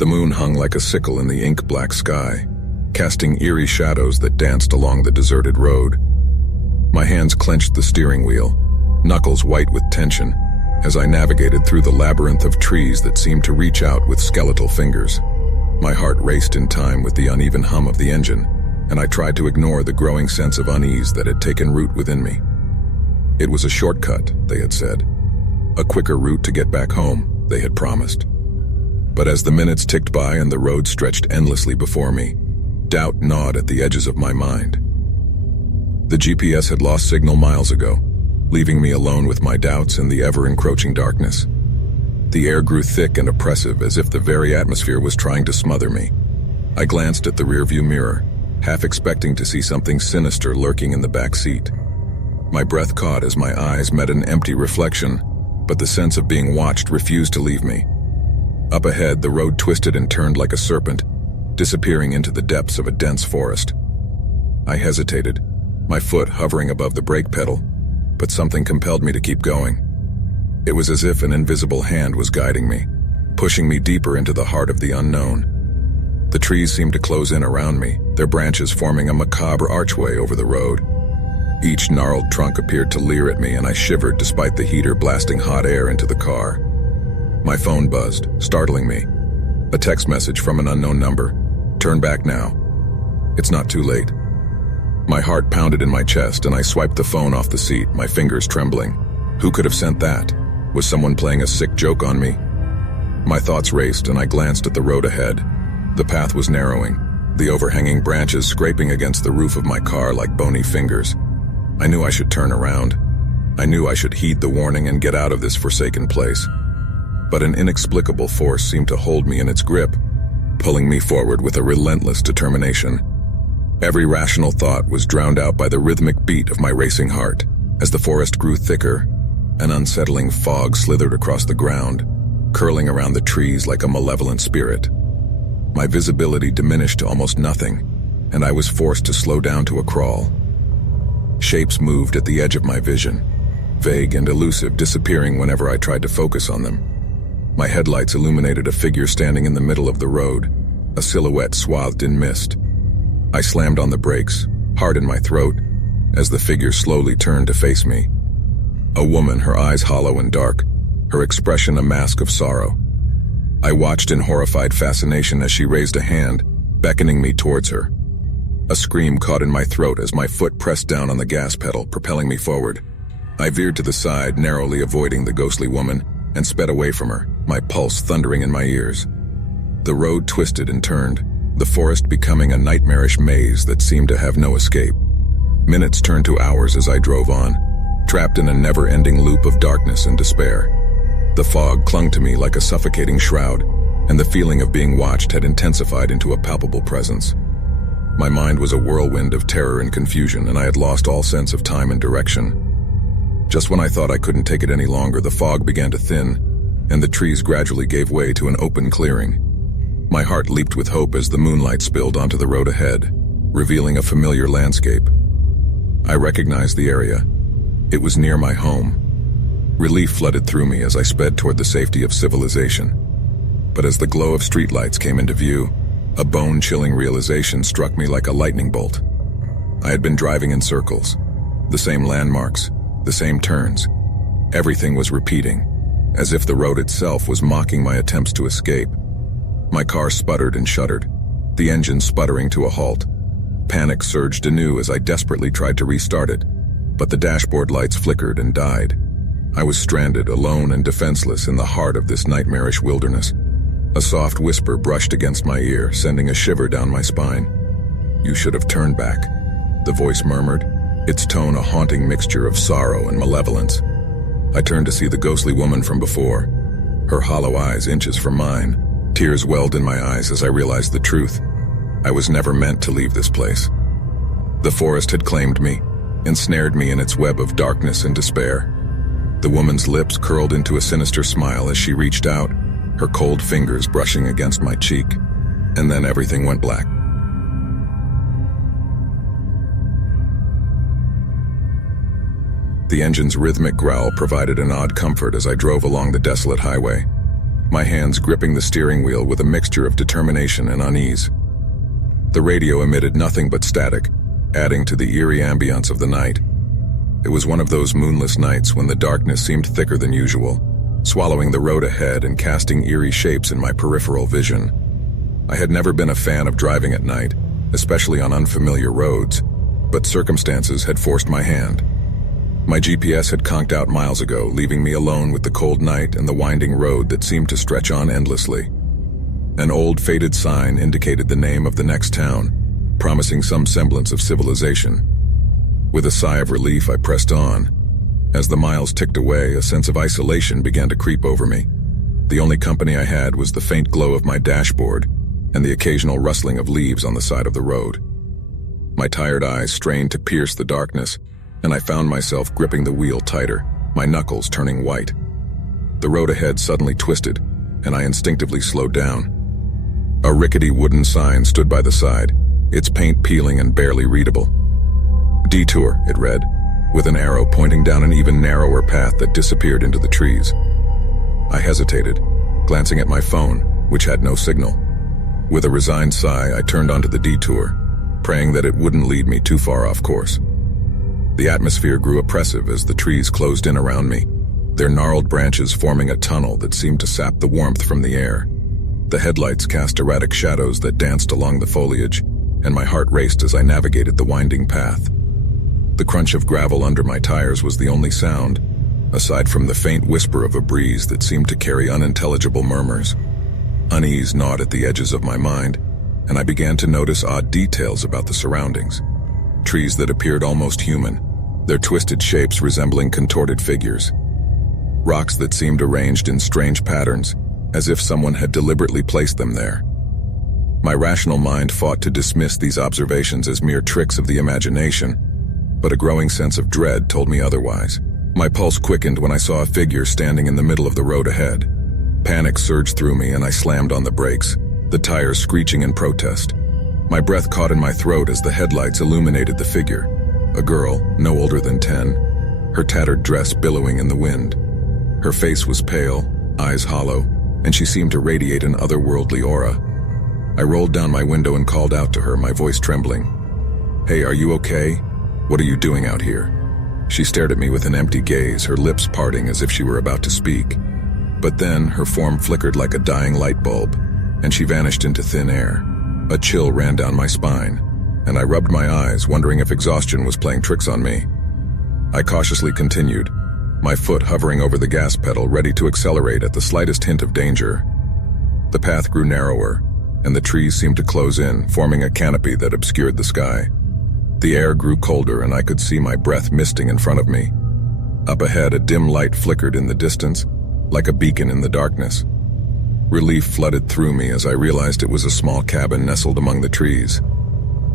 The moon hung like a sickle in the ink-black sky, casting eerie shadows that danced along the deserted road. My hands clenched the steering wheel, knuckles white with tension, as I navigated through the labyrinth of trees that seemed to reach out with skeletal fingers. My heart raced in time with the uneven hum of the engine, and I tried to ignore the growing sense of unease that had taken root within me. It was a shortcut, they had said. A quicker route to get back home, they had promised. But as the minutes ticked by and the road stretched endlessly before me, doubt gnawed at the edges of my mind. The GPS had lost signal miles ago, leaving me alone with my doubts and the ever-encroaching darkness. The air grew thick and oppressive, as if the very atmosphere was trying to smother me. I glanced at the rearview mirror, half expecting to see something sinister lurking in the back seat. My breath caught as my eyes met an empty reflection, but the sense of being watched refused to leave me. Up ahead, the road twisted and turned like a serpent, disappearing into the depths of a dense forest. I hesitated, my foot hovering above the brake pedal, but something compelled me to keep going. It was as if an invisible hand was guiding me, pushing me deeper into the heart of the unknown. The trees seemed to close in around me, their branches forming a macabre archway over the road. Each gnarled trunk appeared to leer at me, and I shivered despite the heater blasting hot air into the car. My phone buzzed, startling me. A text message from an unknown number. "Turn back now. It's not too late." My heart pounded in my chest, and I swiped the phone off the seat, my fingers trembling. Who could have sent that? Was someone playing a sick joke on me? My thoughts raced, and I glanced at the road ahead. The path was narrowing, the overhanging branches scraping against the roof of my car like bony fingers. I knew I should turn around. I knew I should heed the warning and get out of this forsaken place. But an inexplicable force seemed to hold me in its grip, pulling me forward with a relentless determination. Every rational thought was drowned out by the rhythmic beat of my racing heart. As the forest grew thicker, an unsettling fog slithered across the ground, curling around the trees like a malevolent spirit. My visibility diminished to almost nothing, and I was forced to slow down to a crawl. Shapes moved at the edge of my vision, vague and elusive, disappearing whenever I tried to focus on them. My headlights illuminated a figure standing in the middle of the road, a silhouette swathed in mist. I slammed on the brakes, heart in my throat, as the figure slowly turned to face me. A woman, her eyes hollow and dark, her expression a mask of sorrow. I watched in horrified fascination as she raised a hand, beckoning me towards her. A scream caught in my throat as my foot pressed down on the gas pedal, propelling me forward. I veered to the side, narrowly avoiding the ghostly woman, and sped away from her, my pulse thundering in my ears. The road twisted and turned, the forest becoming a nightmarish maze that seemed to have no escape. Minutes turned to hours as I drove on, trapped in a never-ending loop of darkness and despair. The fog clung to me like a suffocating shroud, and the feeling of being watched had intensified into a palpable presence. My mind was a whirlwind of terror and confusion, and I had lost all sense of time and direction. Just when I thought I couldn't take it any longer, the fog began to thin, and the trees gradually gave way to an open clearing. My heart leaped with hope as the moonlight spilled onto the road ahead, revealing a familiar landscape. I recognized the area. It was near my home. Relief flooded through me as I sped toward the safety of civilization. But as the glow of streetlights came into view, a bone-chilling realization struck me like a lightning bolt. I had been driving in circles, the same landmarks, the same turns. Everything was repeating, as if the road itself was mocking my attempts to escape. My car sputtered and shuddered, the engine sputtering to a halt. Panic surged anew as I desperately tried to restart it, but the dashboard lights flickered and died. I was stranded, alone and defenseless in the heart of this nightmarish wilderness. A soft whisper brushed against my ear, sending a shiver down my spine. "You should have turned back," the voice murmured, its tone a haunting mixture of sorrow and malevolence. I turned to see the ghostly woman from before, her hollow eyes inches from mine. Tears welled in my eyes as I realized the truth. I was never meant to leave this place. The forest had claimed me, ensnared me in its web of darkness and despair. The woman's lips curled into a sinister smile as she reached out, her cold fingers brushing against my cheek, and then everything went black. The engine's rhythmic growl provided an odd comfort as I drove along the desolate highway. my hands gripping the steering wheel with a mixture of determination and unease. The radio emitted nothing but static, adding to the eerie ambience of the night. It was one of those moonless nights when the darkness seemed thicker than usual, swallowing the road ahead and casting eerie shapes in my peripheral vision. I had never been a fan of driving at night, especially on unfamiliar roads, but circumstances had forced my hand. My GPS had conked out miles ago, leaving me alone with the cold night and the winding road that seemed to stretch on endlessly. An old faded sign indicated the name of the next town, promising some semblance of civilization. With a sigh of relief, I pressed on. As the miles ticked away, a sense of isolation began to creep over me. The only company I had was the faint glow of my dashboard and the occasional rustling of leaves on the side of the road. My tired eyes strained to pierce the darkness, and I found myself gripping the wheel tighter, my knuckles turning white. The road ahead suddenly twisted, and I instinctively slowed down. A rickety wooden sign stood by the side, its paint peeling and barely readable. "Detour," it read, with an arrow pointing down an even narrower path that disappeared into the trees. I hesitated, glancing at my phone, which had no signal. With a resigned sigh, I turned onto the detour, praying that it wouldn't lead me too far off course. The atmosphere grew oppressive as the trees closed in around me, their gnarled branches forming a tunnel that seemed to sap the warmth from the air. The headlights cast erratic shadows that danced along the foliage, and my heart raced as I navigated the winding path. The crunch of gravel under my tires was the only sound, aside from the faint whisper of a breeze that seemed to carry unintelligible murmurs. Unease gnawed at the edges of my mind, and I began to notice odd details about the surroundings. Trees that appeared almost human, their twisted shapes resembling contorted figures. Rocks that seemed arranged in strange patterns, as if someone had deliberately placed them there. My rational mind fought to dismiss these observations as mere tricks of the imagination, but a growing sense of dread told me otherwise. My pulse quickened when I saw a figure standing in the middle of the road ahead. Panic surged through me and I slammed on the brakes, the tires screeching in protest. My breath caught in my throat as the headlights illuminated the figure. A girl, no older than 10, her tattered dress billowing in the wind. Her face was pale, eyes hollow, and she seemed to radiate an otherworldly aura. I rolled down my window and called out to her, my voice trembling. "Hey, are you okay? What are you doing out here?" She stared at me with an empty gaze, her lips parting as if she were about to speak. But then her form flickered like a dying light bulb, and she vanished into thin air. A chill ran down my spine, and I rubbed my eyes, wondering if exhaustion was playing tricks on me. I cautiously continued, my foot hovering over the gas pedal, ready to accelerate at the slightest hint of danger. The path grew narrower, and the trees seemed to close in, forming a canopy that obscured the sky. The air grew colder, and I could see my breath misting in front of me. Up ahead, a dim light flickered in the distance, like a beacon in the darkness. Relief flooded through me as I realized it was a small cabin nestled among the trees.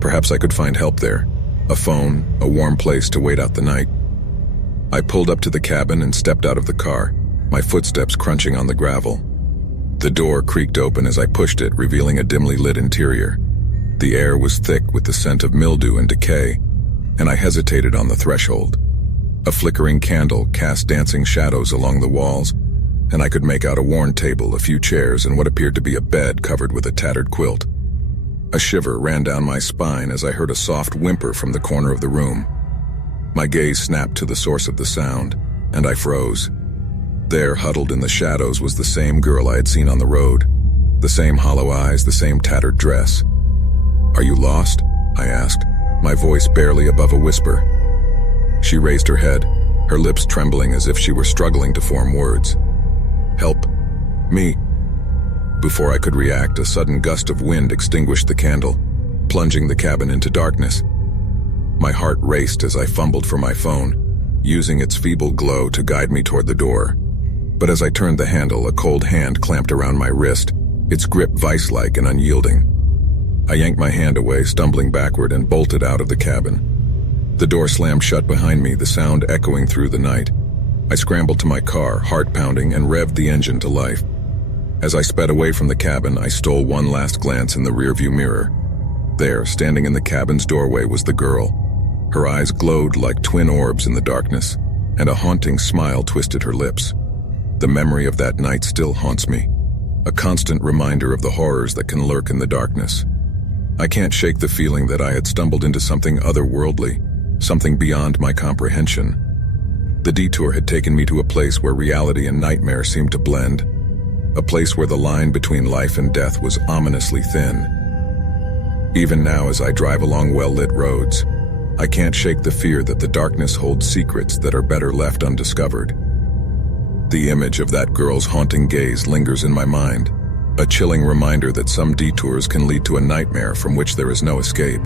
Perhaps I could find help there, a phone, a warm place to wait out the night. I pulled up to the cabin and stepped out of the car, my footsteps crunching on the gravel. The door creaked open as I pushed it, revealing a dimly lit interior. The air was thick with the scent of mildew and decay, and I hesitated on the threshold. A flickering candle cast dancing shadows along the walls, and I could make out a worn table, a few chairs, and what appeared to be a bed covered with a tattered quilt. A shiver ran down my spine as I heard a soft whimper from the corner of the room. My gaze snapped to the source of the sound, and I froze. There, huddled in the shadows, was the same girl I had seen on the road. The same hollow eyes, the same tattered dress. "Are you lost?" I asked, my voice barely above a whisper. She raised her head, her lips trembling as if she were struggling to form words. "Help. Me." Before I could react, a sudden gust of wind extinguished the candle, plunging the cabin into darkness. My heart raced as I fumbled for my phone, using its feeble glow to guide me toward the door. But as I turned the handle, a cold hand clamped around my wrist, its grip vice-like and unyielding. I yanked my hand away, stumbling backward, and bolted out of the cabin. The door slammed shut behind me, the sound echoing through the night. I scrambled to my car, heart pounding, and revved the engine to life. As I sped away from the cabin, I stole one last glance in the rearview mirror. There, standing in the cabin's doorway, was the girl. Her eyes glowed like twin orbs in the darkness, and a haunting smile twisted her lips. The memory of that night still haunts me, a constant reminder of the horrors that can lurk in the darkness. I can't shake the feeling that I had stumbled into something otherworldly, something beyond my comprehension. The detour had taken me to a place where reality and nightmare seemed to blend, a place where the line between life and death was ominously thin. Even now, as I drive along well-lit roads, I can't shake the fear that the darkness holds secrets that are better left undiscovered. The image of that girl's haunting gaze lingers in my mind, a chilling reminder that some detours can lead to a nightmare from which there is no escape.